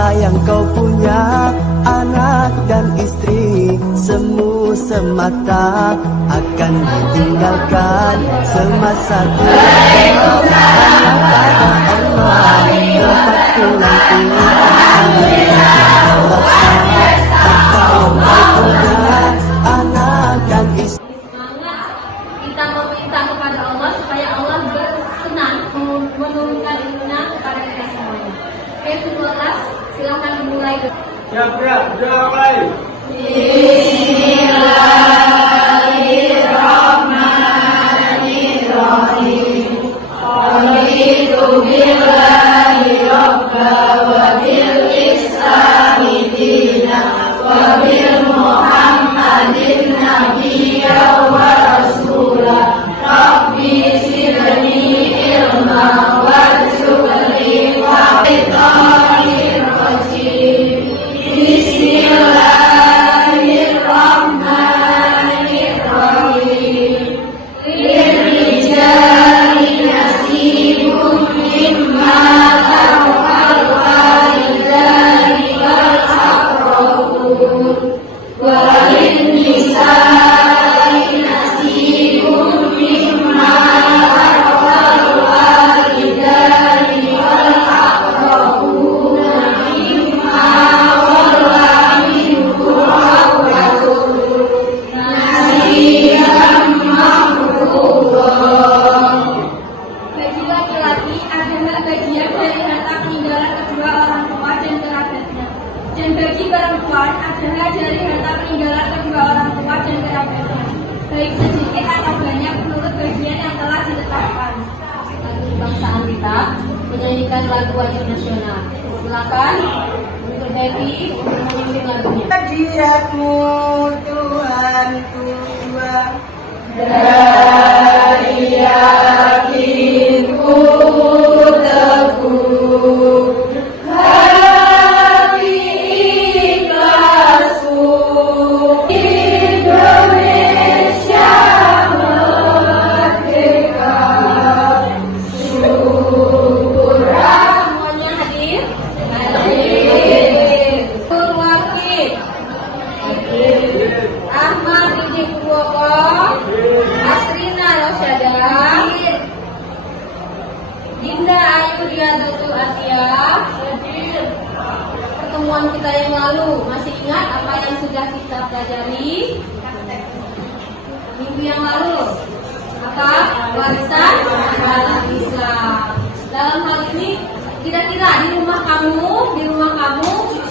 harta yang kau punya, anak dan istri, semu semata akan ditinggalkan semasa tua. Hanya pada Allah tempat pulang ini, kau rasa harta yang kau punya, anak dan istri. Kita meminta kepada Allah supaya Allah berkenan menurunkan ilmunya kepada kita semuanya. Oke, kelas silahkan dimulai. Siap, mulai. Bismillahirrahmanirrahim. Raditu billahi rabba wa bil islami dina wa bil muhammadin nabiyya wa rasulah. Rabbi zidni ilma warzuqni fa'idhahir rajim. Bismillahirrahmanirrahim. Lirijali nasibun mimma tarkal walidayni wal aqrabun wa lin-nisa'i nasibun mimma tarkal walidayni wal aqrabun mimma walla minhu awwatun nasiban mafruḍan. Bagi laki-laki adalah bagian dari harta peninggalan kedua orang tua dan kerabatnya, dan bagi perempuan adalah dari harta peninggalan kedua orang tua dan kerabatnya, baik sedikit atau banyak menurut bagian yang telah ditetapkan. Lagu kebangsaan kita menyanyikan lagu wajib nasional. Silakan untuk Devi untuk memimpin lagunya. Hadiahmu Tuhan tua, Dari yakinku teguh, hati ikhlasku, Indonesia merdeka. Syukurlah semuanya hadir. Hadir. Purwaki, Ahmad Didi Purwoko, Asrina Rosyada, Dinda Ayu Diatul Atia. Pertemuan kita yang lalu masih ingat apa yang sudah kita pelajari minggu yang lalu? Apa? Warisan agama Islam. Dalam hal ini, kira-kira di rumah kamu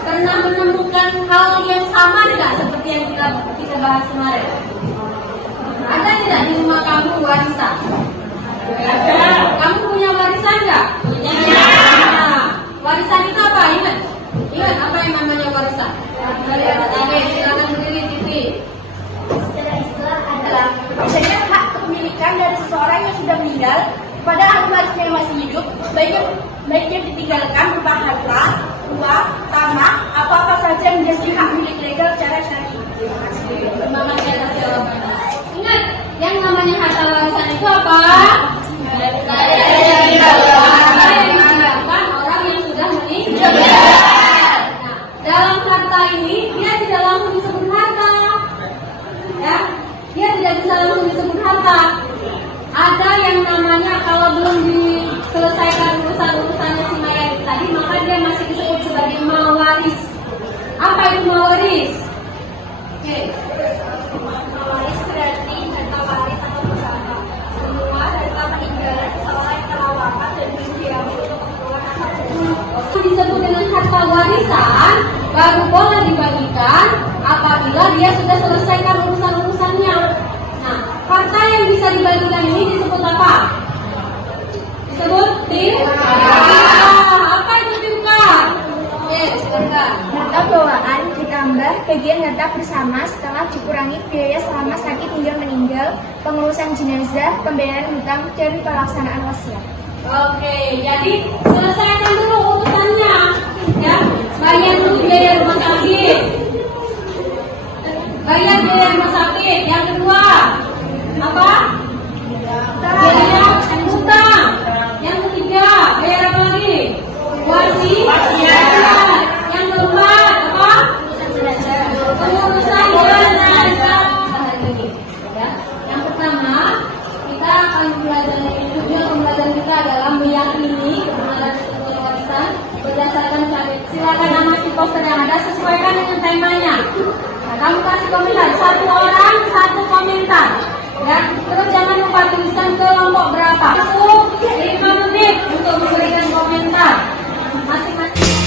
pernah menemukan hal yang sama tidak seperti yang kita bahas kemarin? Ada tidak di rumah kamu warisan? Ada. Kamu punya warisan nggak? Punya. Nah, warisan itu apa? Ingat apa yang namanya warisan? Oke, silakan berdiri, Titi. Secara istilah adalah misalnya hak kepemilikan dari seseorang yang sudah meninggal kepada ahli warisnya yang masih hidup, baiknya ditinggalkan berupa harta, uang, tanah, apa-apa saja yang menjadi hak milik legal secara syar'i. Terima kasih atas jawabannya. Ingat, yang namanya harta warisan itu apa? Harta yang ditinggalkan orang yang sudah meninggal. Nah, dalam harta ini dia tidak langsung disebut harta, ya, dia tidak bisa langsung disebut harta. Ada yang namanya kalau belum diselesaikan urusan-urusannya si mayat tadi, maka dia masih disebut sebagai mawaris. Apa itu mawaris? Oke. Mawaris berarti harta waris atau pusaka. Semua harta peninggalan seseorang yang telah wafat dan belum diambil untuk keperluan anak. Disebut dengan harta warisan baru boleh dibagikan apabila dia sudah selesaikan urusan-urusannya. Nah, harta yang bisa dibagikan ini disebut apa? Disebut apa itu timkar? Oke, sebentar. Harta bawaan ditambah bagian harta bersama setelah dikurangi biaya selama sakit hingga meninggal, pengurusan jenazah, pembayaran hutang, dan pelaksanaan wasiat. Oke, jadi selesaikan dulu urusannya, ya. Bayar dulu biaya rumah sakit. Bayar biaya rumah sakit. Yang kedua, apa? Biaya hutang. Yang ketiga, bayar apa lagi? Wasiat. Silakan amati poster yang ada, sesuaikan dengan temanya. Nah, kamu kasih komentar, satu orang satu komentar. Ya, terus jangan lupa tuliskan kelompok berapa. Cukup 5 menit untuk memberikan komentar masing-masing.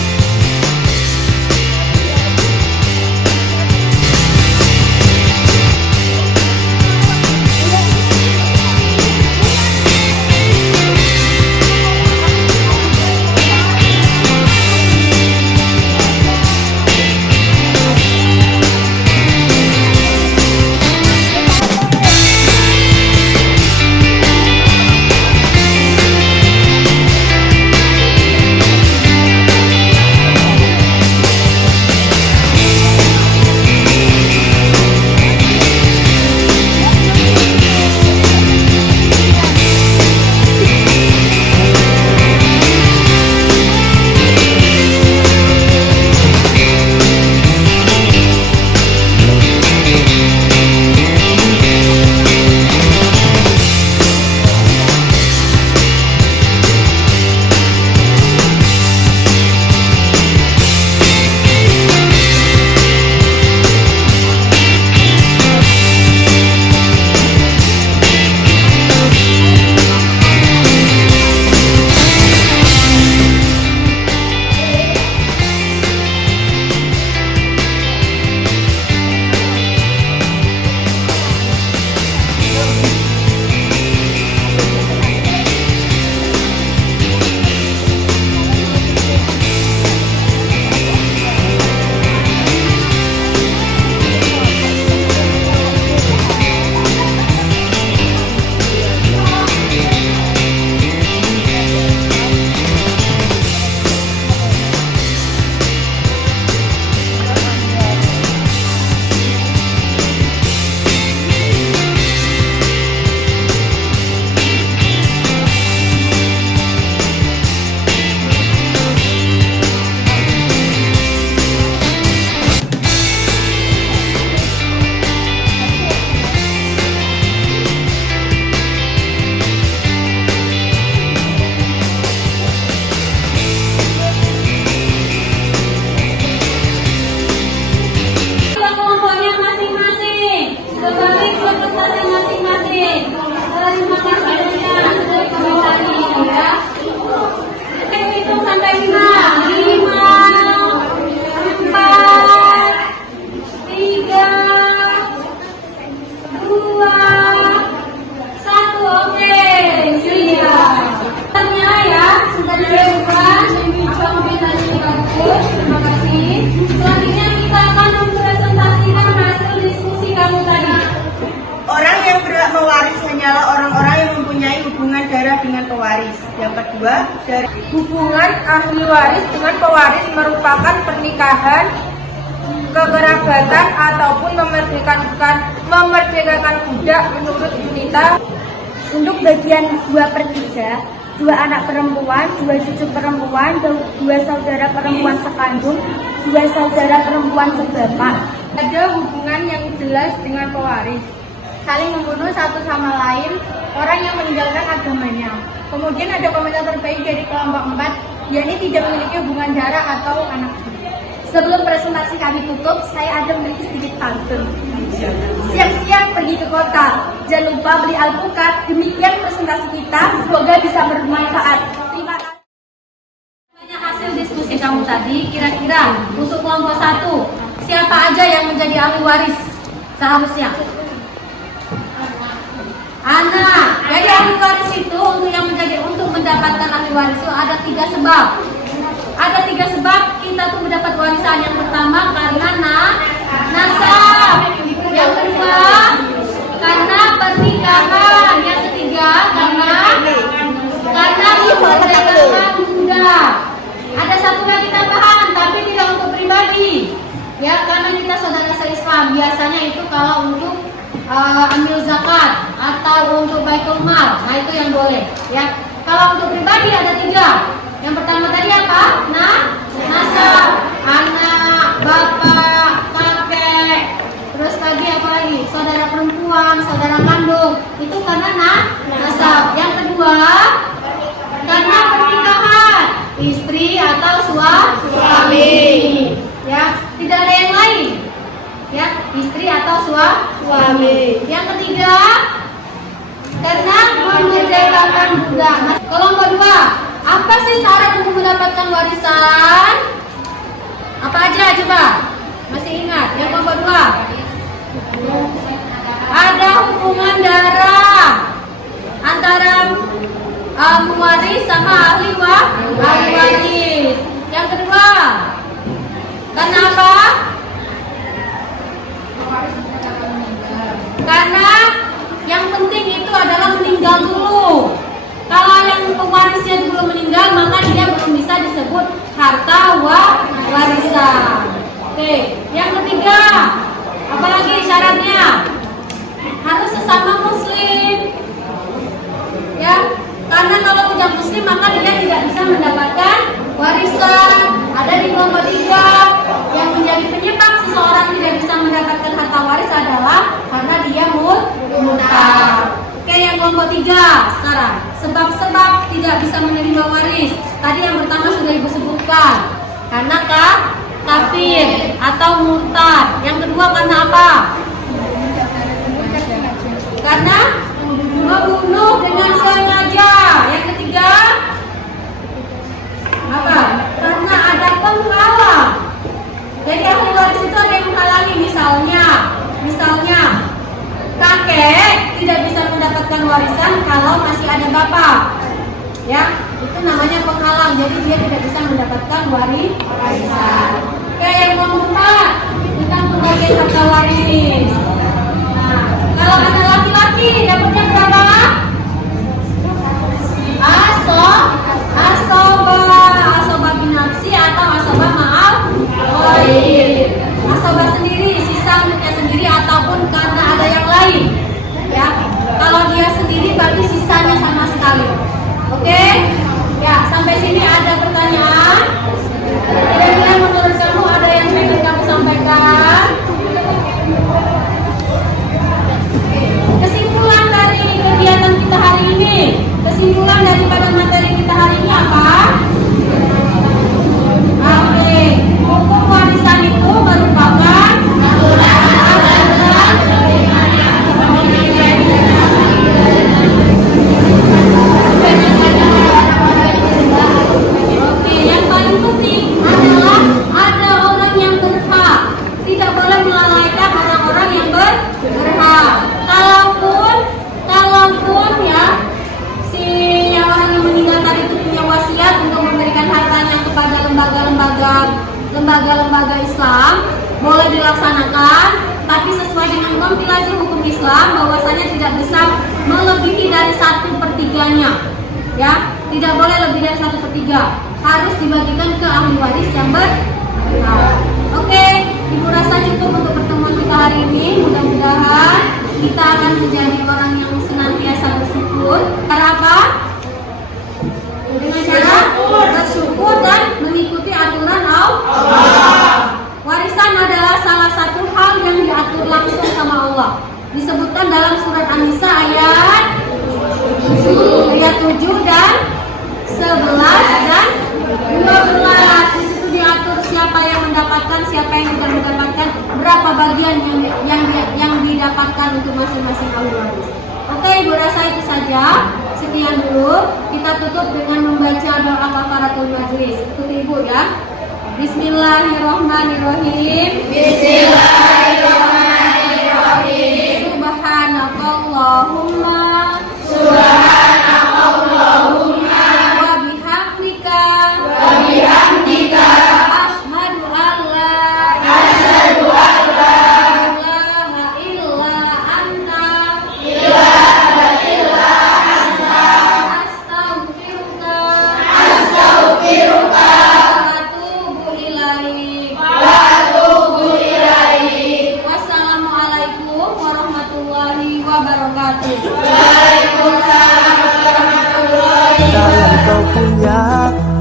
dengan pewaris. Yang kedua, dari hubungan ahli waris dengan pewaris merupakan pernikahan, kekerabatan ataupun memerdekakan budak menurut UNITA. Untuk bagian 2/3, 2 anak perempuan, 2 cucu perempuan, 2 saudara perempuan sekandung, 2 saudara perempuan sebapak. Ada hubungan yang jelas dengan pewaris, saling membunuh satu sama lain orang yang meninggalkan agamanya. Kemudian ada komentar terbaik dari kelompok 4, yakni tidak memiliki hubungan darah atau anak. Sebelum presentasi kami tutup, saya ada memiliki sedikit pantun. Siang-siang pergi ke kota, jangan lupa beli alpukat. Demikian presentasi kita, semoga bisa bermanfaat. Terima kasih. Banyak hasil diskusi kamu tadi, kira-kira untuk kelompok 1, siapa aja yang menjadi ahli waris seharusnya? Anak. Jadi ahli waris itu untuk mendapatkan ahli waris itu ada 3 sebab. Ada 3 sebab kita tuh mendapat warisan. Yang pertama karena nasab. Yang kedua karena pernikahan. Yang ketiga karena kemerdekaan muda. Ada satu lagi tambahan, tapi tidak untuk pribadi. Ya, karena kita saudara se-Islam. Biasanya itu kalau untuk ambil zakat atau untuk baitul mal, nah itu yang boleh. Ya, kalau untuk pribadi ada 3. Yang pertama tadi apa? Nasab, anak, bapak, kakek, terus lagi apa lagi? Saudara perempuan, saudara kandung. Itu karena nasab. Yang kedua, karena pernikahan, istri atau suami. suami. Yang ketiga, karena memerdekakan Buddha. Kelompok dua, apa sih syarat untuk mendapatkan warisan? Apa aja coba? Masih ingat? Yang kelompok dua, ada hubungan darah antara pewaris sama ahli waris. Yang kedua, karena apa? Karena yang penting itu adalah meninggal dulu. Kalau yang pewarisnya belum meninggal, maka dia belum bisa disebut harta warisan. Oke, yang ketiga, apalagi syaratnya? Harus sesama muslim. Ya, karena kalau tidak muslim maka dia tidak bisa mendapatkan warisan. Ada di kelompok tiga, yang menjadi penyebab seseorang tidak bisa mendapatkan harta waris adalah karena dia murtad. Oke, yang kelompok tiga sekarang, sebab-sebab tidak bisa menerima waris. Tadi yang pertama sudah ibu sebutkan, karena kafir atau murtad. Yang kedua karena apa? Karena membunuh dengan sengaja. Yang ketiga apa? Karena ada penghalang. Jadi ahli waris itu ada yang menghalangi. Misalnya kakek tidak bisa mendapatkan warisan kalau masih ada bapak. Ya, itu namanya penghalang. Jadi dia tidak bisa mendapatkan warisan. Oke, yang keempat tentang pembagian harta waris. Nah, kalau ada laki-laki dapatnya berapa? Asobah binafsi atau asobah ma'al ghaib. Asobah sendiri, sisa untuknya sendiri ataupun karena ada yang lain. Ya, kalau dia sendiri berarti sisanya sama sekali. Oke? Ya, sampai sini ada pertanyaan? Kira-kira menurut kamu ada yang ingin kamu sampaikan? Kesimpulan dari kegiatan kita hari ini, kesimpulan daripada materi kita hari ini apa? Oke, hukum warisan itu merupakan Oke, yang paling penting adalah ada orang yang berhak. Tidak boleh melalaikan orang-orang yang berhak. Kalaupun ya si yang orang yang meninggal tadi itu punya wasiat untuk memberikan hartanya kepada lembaga Islam, boleh dilaksanakan, tapi sesuai dengan kompilasi hukum Islam bahwasanya tidak bisa melebihi dari 1/3-nya. Ya, tidak boleh lebih dari 1/3. Harus dibagikan ke ahli waris yang berhak. Oke, ibu rasa cukup untuk pertemuan kita hari ini. Mudah-mudahan kita akan menjadi orang yang senantiasa bersyukur. Cara apa? Dengan cara bersyukur dan mengikuti aturan Allah. Warisan adalah salah satu hal yang diatur langsung sama Allah. Disebutkan dalam surat An-Nisa ayat 7 dan 11 dan 12. Di situ diatur siapa yang mendapatkan, siapa yang tidak mendapatkan, berapa bagian yang didapatkan untuk masing-masing ahli waris. Oke, ibu rasa itu saja. Sekian dulu. Kita tutup dengan membaca doa kafaratul majlis. Ikuti ibu ya. Bismillahirrahmanirrahim. Bismillahirrahmanirrahim. Subhanakallahumma. Wa bihamdika. Asyhadu an la ilaha illa anta. Astaghfiruka. Wa atubu ilaik. Wassalamualaikum warahmatullahi wabarakatuh. Kalau kau punya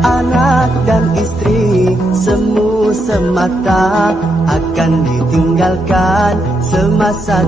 anak dan istri, semu semata akan ditinggalkan semasa